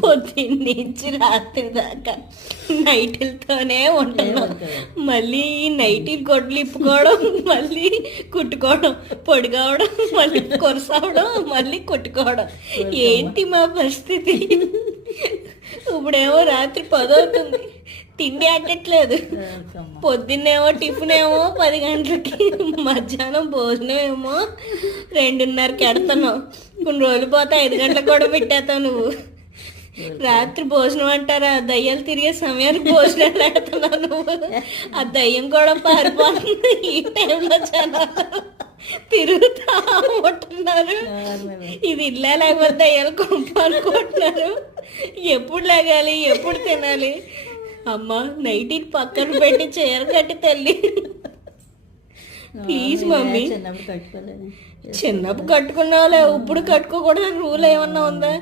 పొద్దున్నుంచి రాత్రి దాకా నైటీలతోనే ఉంటున్నాం. మళ్ళీ ఈ నైటీ గొడ్లు ఇప్పుకోవడం, మళ్ళీ కుట్టుకోవడం, పొడి కావడం, మళ్ళీ కొరసవడం, మళ్ళీ కుట్టుకోవడం. ఏంటి మా పరిస్థితి? ఇప్పుడేమో రాత్రి 10 అవుతుంది, తిండి అట్టట్లేదు. పొద్దున్నేమో టిఫిన్ ఏమో 10 గంటలకి, మధ్యాహ్నం భోజనం ఏమో 2:30కి ఎడతాను. కొన్ని రోజులు పోతే 5 గంటలకు కూడా పెట్టేస్తావు నువ్వు. రాత్రి భోజనం అంటారా? దయ్యాలు తిరిగే సమయానికి భోజనాలు పెడుతున్నావు నువ్వు. ఆ దయ్యం కూడా పారిపోతుంది. ఈ టైంలో జనాలు తిరుగుతా ఉంటున్నారు. ఇది ఇల్లా లేకపోతే దయ్యాలు కొంప అనుకుంటున్నారు. ఎప్పుడు లేగాలి, ఎప్పుడు తినాలి? అమ్మ నైట్ పక్కన పెట్టి చీర కట్టి తల్లి ప్లీజ్ మమ్మీ. చిన్నప్పుడు కట్టుకున్నావులే, ఇప్పుడు కట్టుకోకూడదు రూల్ ఏమన్నా ఉందా?